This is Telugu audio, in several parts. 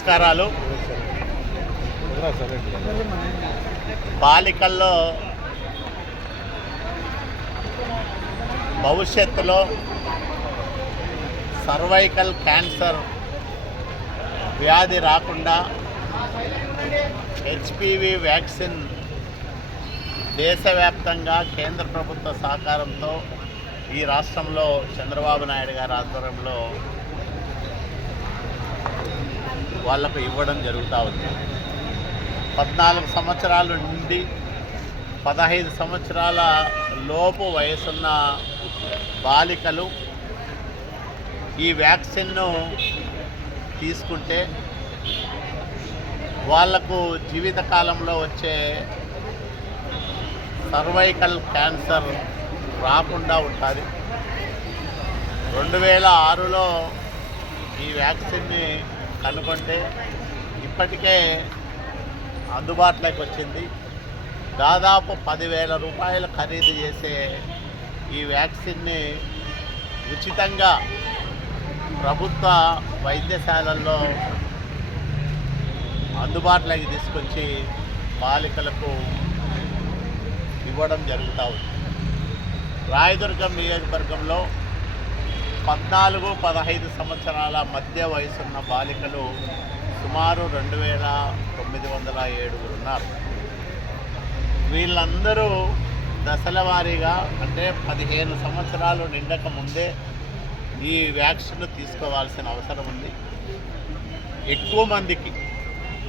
నమస్కారాలు. బాలికల్లో భవిష్యత్తులో సర్వైకల్ క్యాన్సర్ వ్యాధి రాకుండా హెచ్పివి వ్యాక్సిన్ దేశవ్యాప్తంగా కేంద్ర ప్రభుత్వ సహకారంతో ఈ రాష్ట్రంలో చంద్రబాబు నాయుడు గారి ఆధ్వర్యంలో వాళ్లకు ఇవ్వడం జరుగుతూ ఉంది. 14 సంవత్సరాల నుండి 15 సంవత్సరాల లోపు వయసున్న బాలికలు ఈ వ్యాక్సిన్ను తీసుకుంటే వాళ్లకు జీవితకాలంలో వచ్చే సర్వైకల్ క్యాన్సర్ రాకుండా ఉంటుంది. 2006లో ఈ వ్యాక్సిన్ని కనుగొంటే ఇప్పటికే అందుబాటులోకి వచ్చింది. దాదాపు 10,000 రూపాయలు ఖరీదు చేసే ఈ వ్యాక్సిన్ని ఉచితంగా ప్రభుత్వ వైద్యశాలల్లో అందుబాటులోకి తీసుకొచ్చి బాలికలకు ఇవ్వడం జరుగుతూ ఉంది. రాయదుర్గం నియోజకవర్గంలో 14-15 సంవత్సరాల మధ్య వయసున్న బాలికలు సుమారు 2,907 ఉన్నారు. వీళ్ళందరూ దశల వారీగా అంటే 15 సంవత్సరాలు నిండక ముందే ఈ వ్యాక్సిన్ తీసుకోవాల్సిన అవసరం ఉంది. ఎక్కువ మందికి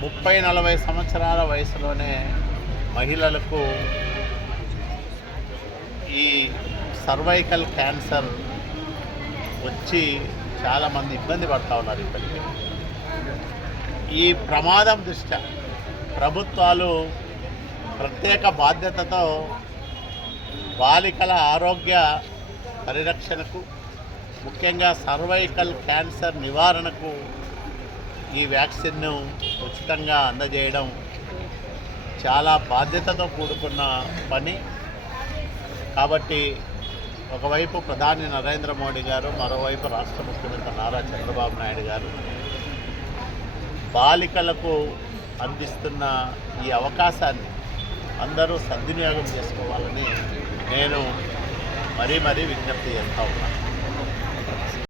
30-40 సంవత్సరాల వయసులోనే మహిళలకు ఈ సర్వైకల్ క్యాన్సర్ వచ్చి చాలామంది ఇబ్బంది పడుతూ ఉన్నారు. ఇప్పటికీ ఈ ప్రమాదం దృష్ట్యా ప్రభుత్వాలు ప్రత్యేక బాధ్యతతో బాలికల ఆరోగ్య పరిరక్షణకు, ముఖ్యంగా సర్వైకల్ క్యాన్సర్ నివారణకు ఈ వ్యాక్సిన్ను ఉచితంగా అందజేయడం చాలా బాధ్యతతో కూడుకున్న పని. కాబట్టి ఒకవైపు ప్రధాని నరేంద్ర మోడీ గారు, మరోవైపు రాష్ట్ర ముఖ్యమంత్రి నారా చంద్రబాబు నాయుడు గారు బాలికలకు అందిస్తున్న ఈ అవకాశాన్ని అందరూ సద్వినియోగం చేసుకోవాలని నేను మరీ విజ్ఞప్తి చేస్తూ ఉన్నాను.